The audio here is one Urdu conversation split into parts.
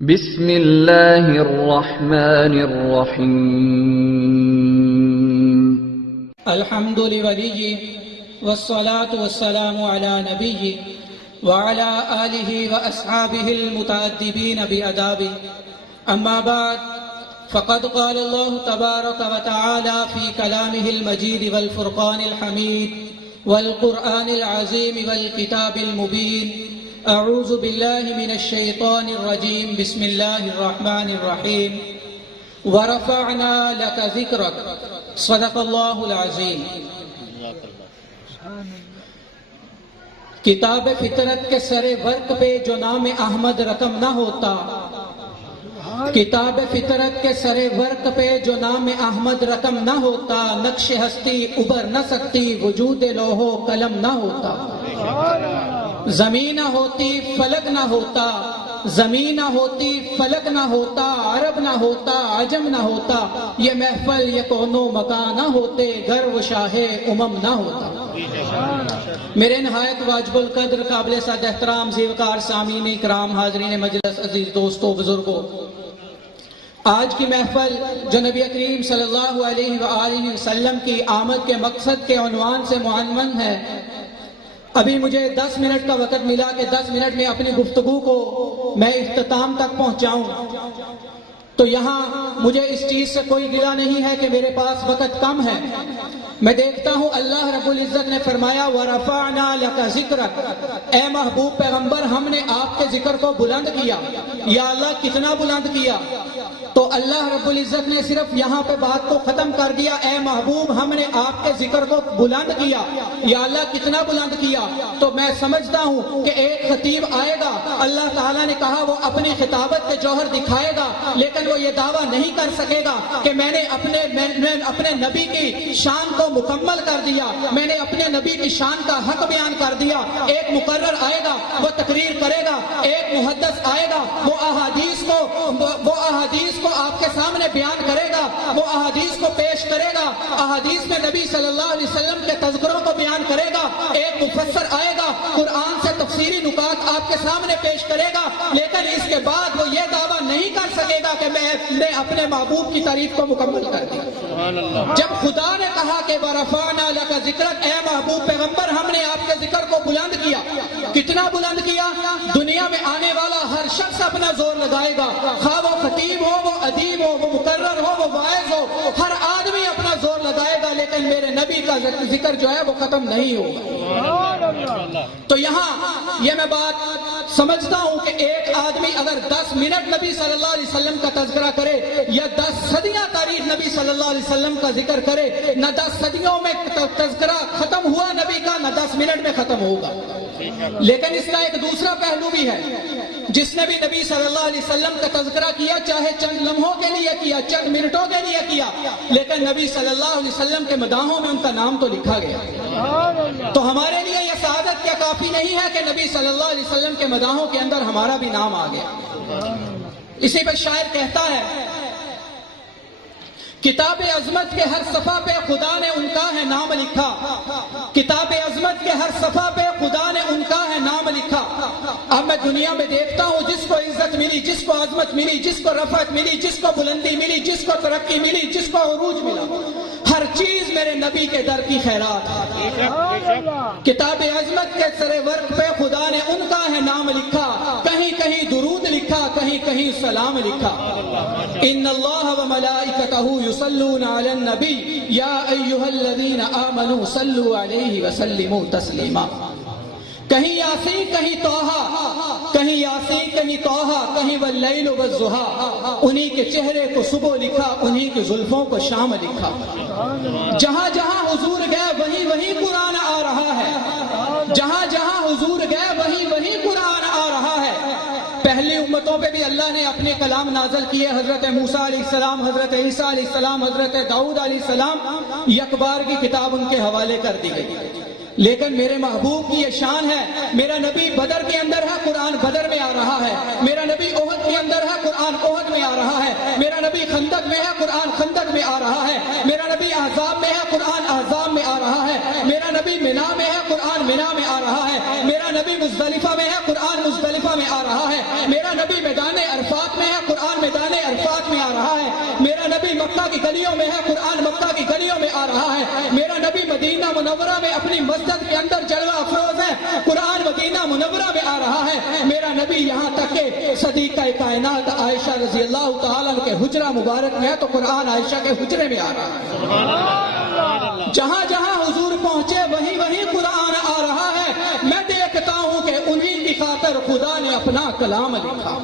بسم اللہ الرحمن الرحیم الحمد لولی والصلاة والسلام على نبی وعلى آلہ واصحابہ المتأدبین بآداب اما بعد فقد قال اللہ تبارک وتعالی فی کلامہ المجید والفرقان الحمید والقرآن العظیم والکتاب المبین اعوذ باللہ من الشیطان الرجیم بسم اللہ الرحمن الرحیم ورفعنا لک ذکرک صدق اللہ العظیم۔ کتاب فطرت کے سر ورق پہ جو نام احمد رقم نہ ہوتا، کتاب فطرت کے سر ورق پہ جو نام احمد رقم نہ ہوتا، نقش ہستی ابھر نہ سکتی وجود لوح و قلم نہ ہوتا۔ زمین نہ ہوتی فلک نہ ہوتا، زمین نہ ہوتی فلک نہ ہوتا، عرب نہ ہوتا عجم نہ ہوتا، یہ محفل یہ کونو مکان نہ ہوتے، گھر و شاہ امم نہ ہوتا۔ میرے نہایت واجب القدر قابل صد احترام زیوکار سامعین اکرام، حاضرین مجلس، عزیز دوستوں، بزرگوں، آج کی محفل جو نبی کریم صلی اللہ علیہ وآلہ وسلم کی آمد کے مقصد کے عنوان سے معنون ہے، ابھی مجھے 10 منٹ کا وقت ملا کہ 10 منٹ میں اپنی گفتگو کو میں اختتام تک پہنچاؤں، تو یہاں مجھے اس چیز سے کوئی گلہ نہیں ہے کہ میرے پاس وقت کم ہے۔ میں دیکھتا ہوں اللہ رب العزت نے فرمایا وَرَفَعْنَا لَكَ ذِكْرَكَ، اے محبوب پیغمبر ہم نے آپ کے ذکر کو بلند کیا۔ یا اللہ کتنا بلند کیا؟ تو اللہ رب العزت نے صرف یہاں پہ بات کو ختم کر دیا، اے محبوب ہم نے آپ کے ذکر کو بلند کیا۔ یا اللہ کتنا بلند کیا؟ تو میں سمجھتا ہوں کہ ایک خطیب آئے گا، اللہ تعالیٰ نے کہا وہ اپنی خطابت کے جوہر دکھائے گا، لیکن وہ یہ دعویٰ نہیں کر سکے گا کہ میں نے اپنے نبی کی شان کو مکمل کر دیا، میں نے اپنے نبی کی شان کا حق بیان کر دیا۔ ایک مقرر آئے گا وہ تقریر کرے گا، ایک محدث آئے گا وہ احادیث کو آپ کے سامنے بیان کرے گا، وہ احادیث کو پیش کرے گا، احادیث میں نبی صلی اللہ علیہ وسلم کے تذکروں کو بیان کرے گا۔ ایک مفسر آئے گا قرآن سے تفسیری نکات آپ کے سامنے پیش کرے گا، لیکن اس کے بعد وہ یہ دعویٰ نہیں کر سکے گا کہ میں نے اپنے محبوب کی تعریف کو مکمل کر دیا۔ جب خدا نے کہا کہ وَرَفَعْنَا لَكَ ذِكْرَكَ، اے محبوب پیغمبر ہم نے آپ کے ذکر کو بلند کیا۔ کتنا بلند کیا؟ دنیا میں آنے والا ہر شخص اپنا زور لگائے گا، خواہ وہ خطیب ہو، وہ ادیب ہو، وہ مقرر ہو، وہ واعظ ہو، ہر آدمی اپنا زور لگائے گا، لیکن میرے نبی کا ذکر جو ہے وہ ختم نہیں ہوگا۔ تو یہاں یہ میں بات سمجھتا ہوں کہ ایک آدمی اگر 10 منٹ نبی صلی اللہ علیہ وسلم کا تذکرہ کرے یا 10 صدیاں تاریخ نبی صلی اللہ علیہ وسلم کا ذکر کرے، نہ 10 صدیوں میں تذکرہ ختم ہوا نبی کا، نہ 10 منٹ میں ختم ہوگا۔ لیکن اس کا ایک دوسرا پہلو بھی ہے، جس نے بھی نبی صلی اللہ علیہ وسلم کا تذکرہ کیا، چاہے چند لمحوں کے لیے کیا، چند منٹوں کے لیے کیا، لیکن نبی صلی اللہ علیہ وسلم کے مداحوں میں ان کا نام تو لکھا گیا۔ تو ہمارے لیے یہ سعادت کیا کافی نہیں ہے کہ نبی صلی اللہ علیہ وسلم کے مداحوں کے اندر ہمارا بھی نام آ گیا؟ اسی پہ شاعر کہتا ہے کتاب عظمت کے ہر صفحہ پہ خدا نے ان کا ہے نام لکھا، کتاب عظمت کے ہر صفحہ پہ خدا نے ان کا ہے نام لکھا۔ اب میں دنیا میں دیکھتا ہوں جس کو عزت ملی، جس کو عظمت ملی، جس کو رفعت ملی، جس کو بلندی ملی، جس کو ترقی ملی، جس کو عروج ملا، ہر چیز میرے نبی کے در کی خیرات۔ کتاب عظمت کے سر ورق پہ خدا نے ان کا ہے نام لکھا، کہیں کہیں درود لکھا، کہیں کہیں سلام لکھا۔ ان اللہ و ملائکتہ یصلون علی النبی یا ایھا الذین آمنوا صلوا علیہ وسلموا تسلیما۔ کہیں یاسین کہیں توحا، کہیں یاسین کہیں توحا، کہیں واللیل والضحیٰ، انہی کے چہرے کو صبح لکھا، انہی کے زلفوں کو شام لکھا۔ جہاں جہاں حضور گئے وہیں وہیں قرآن آ رہا ہے، جہاں جہاں حضور گئے وہیں وہیں قرآن آ رہا ہے۔ پہلی امتوں پہ بھی اللہ نے اپنے کلام نازل کیے، حضرت موسیٰ علیہ السلام، حضرت عیسیٰ علیہ السلام، حضرت داؤد علیہ السلام، یکبار کی کتاب ان کے حوالے کر دی گئی۔ لیکن میرے محبوب کی یہ شان ہے، میرا نبی بدر کے اندر ہے، قرآن بدر میں آ رہا ہے، میرا نبی احد کے اندر ہے، قرآن احد میں آ رہا ہے، میرا نبی خندق میں ہے، قرآن خندق میں آ رہا ہے، میرا نبی احزاب میں ہے، قرآن احزاب میں آ رہا ہے، میرا نبی منا میں ہے، قرآن مینا میں آ رہا ہے، میرا نبی مزدلفہ میں ہے، قرآن مزدلفہ میں آ رہا ہے، میرا نبی میدان عرفات میں ہے، قرآن میدان عرفات میں آ رہا ہے، میرا نبی مکہ کی گلیوں میں ہے، قرآن مکہ کی گلیوں میں آ رہا ہے، میرا نبی مدینہ منورہ میں اپنی مسجد کے اندر جلوہ افروز ہے، قرآن مدینہ منورہ میں آ رہا ہے، میرا نبی یہاں تک کہ صدیقہ کائنات عائشہ رضی اللہ تعالیٰ عنہ کے حجرہ مبارک میں ہے تو قرآن عائشہ کے حجرے میں آ رہا ہے۔ جہاں جہاں حضور پہنچے وہیں وہیں قرآن آ رہا ہے۔ میں دیکھتا ہوں کہ انہی کی خاطر خدا نے اپنا کلام لکھا،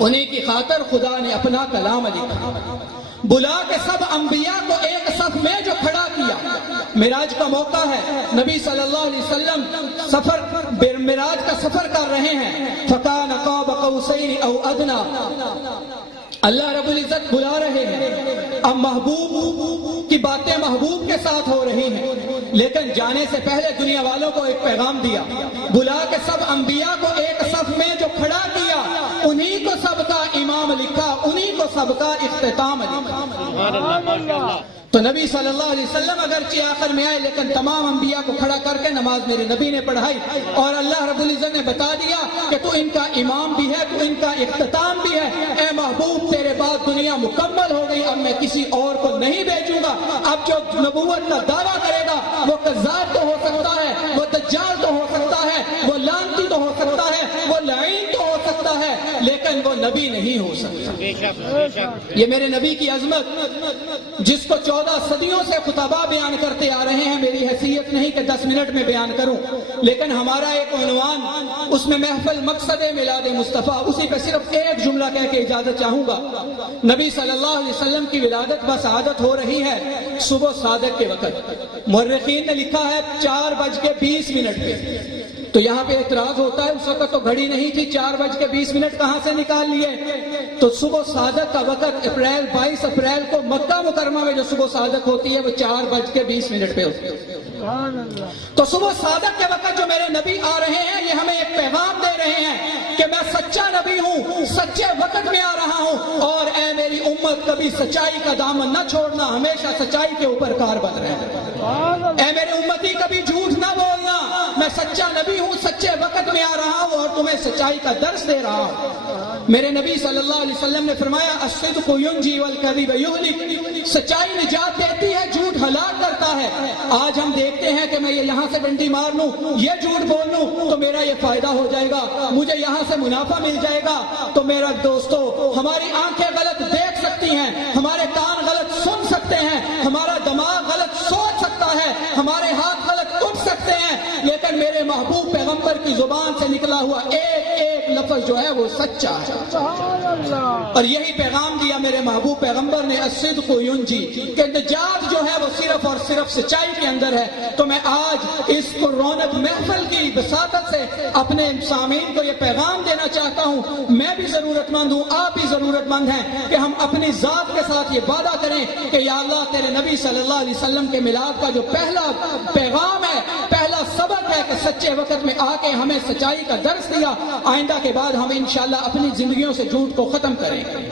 انہی کی خاطر خدا نے اپنا کلام لکھا، بلا کے سب انبیاء کو ایک صف میں جو کھڑا کیا۔ معراج کا موقع ہے، نبی صلی اللہ علیہ وسلم معراج کا سفر کر رہے ہیں، فَكَانَ قَابَ قَوْسَيْنِ أَوْ أَدْنَىٰ، اللہ رب العزت بلا رہے ہیں، اب محبوب کی باتیں محبوب کے ساتھ ہو رہی ہیں، لیکن جانے سے پہلے دنیا والوں کو ایک پیغام دیا، بلا کے سب انبیاء کو ایک صف میں جو کھڑا کیا، انہی کو سب کا امام لکھا، انہی کو سب کا اختتام لکھا۔ تو نبی صلی اللہ علیہ وسلم اگرچہ آخر میں آئے لیکن تمام انبیاء کو کھڑا کر کے نماز میرے نبی نے پڑھائی، اور اللہ رب العزت نے بتا دیا کہ تو ان کا امام بھی ہے، تو ان کا اختتام بھی ہے، اے محبوب تیرے بعد دنیا مکمل ہو گئی، اب میں کسی اور کو نہیں بھیجوں گا، اب جو نبوت کا دعویٰ کرے گا وہ کذاب تو ہو سکتا ہے، وہ دجال تو ہو سکتا ہے، وہ لعنتی تو ہو سکتا ہے، وہ لعین تو ہو سکتا ہے، لیکن وہ نبی نہیں ہو سکتا۔ یہ میرے نبی کی عظمت جس کو 14 صدیوں سے خطبہ بیان کرتے آ رہے ہیں، میری حیثیت نہیں کہ 10 منٹ میں بیان کروں، لیکن ہمارا ایک عنوان اس میں محفل مقصد میلاد مصطفیٰ، اسی پہ صرف ایک جملہ کہہ کے اجازت چاہوں گا۔ نبی صلی اللہ علیہ وسلم کی ولادت بسعادت ہو رہی ہے صبح صادق کے وقت، مورخین نے لکھا ہے 4:20 پہ، تو یہاں پہ اعتراض ہوتا ہے اس وقت تو گھڑی نہیں تھی، 4:20 کہاں سے نکال لیے؟ تو صبح صادق کا وقت 22 اپریل کو مکہ مکرمہ میں جو صبح صادق ہوتی ہے وہ 4:20 پہ ہوتی ہے۔ تو صبح صادق کے وقت جو میرے نبی آ رہے ہیں یہ ہمیں ایک پیغام دے رہے ہیں کہ میں سچا نبی ہوں، سچے وقت میں آ رہا ہوں، اور اے میری امت کبھی سچائی کا دامن نہ چھوڑنا، ہمیشہ سچائی کے اوپر کاربند رہنا، اے میری امتی کبھی جھوٹ نہ بولنا، میں سچا نبی ہوں، سچے وقت میں آ رہا ہوں اور تمہیں سچائی کا درس دے رہا ہوں۔ میرے نبی صلی اللہ علیہ وسلم نے فرمایا الصدق ینجی والکذب یہلک، سچائی نجات دیتی ہے، جھوٹ ہلاک کرتا ہے۔ آج ہم دیکھتے ہیں کہ میں یہاں سے ڈنڈی مار لوں، یہ جھوٹ بول لوں تو میرا یہ فائدہ ہو جائے گا، مجھے یہاں سے منافع مل جائے گا۔ تو میرا دوستو، ہماری آنکھیں غلط دیکھ سکتی ہیں، ہمارے کان غلط سن سکتے ہیں، ہمارا دماغ غلط سوچ سکتا ہے، ہمارے ہاتھ غلط اٹھ سکتے ہیں، لیکن میرے محبوب پیغمبر کی زبان سے نکلا ہوا ایک ایک لفظ جو ہے وہ سچا ہے، اور یہی پیغام دیا میرے محبوب پیغمبر نے الصدق ینجی، کہ نجات جو ہے وہ صرف اور صرف سچائی کے اندر ہے۔ تو میں آج اس رونق محفل کی بساطت سے اپنے سامعین کو یہ پیغام دینا چاہتا ہوں، میں بھی ضرورت مند ہوں، آپ بھی ضرورت مند ہیں کہ ہم اپنی ذات کے ساتھ یہ وعدہ کریں کہ یا اللہ تیرے نبی صلی اللہ علیہ وسلم کے میلاد کا جو پہلا پیغام ہے، پہلا سبق ہے کہ سچے وقت میں آ کے ہمیں سچائی کا درس دیا، آئندہ کے بعد ہم انشاءاللہ اپنی زندگیوں سے جھوٹ کو ختم کریں گے۔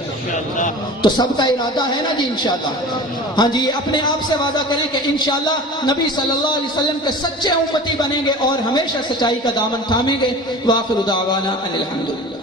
تو سب کا ارادہ ہے نا جی انشاءاللہ؟ ہاں جی، اپنے آپ سے وعدہ کریں کہ انشاءاللہ نبی صلی اللہ علیہ وسلم کے سچے امتی بنیں گے اور ہمیشہ سچائی کا دامن تھامیں گے۔ وآخر دعوانا ان الحمدللہ۔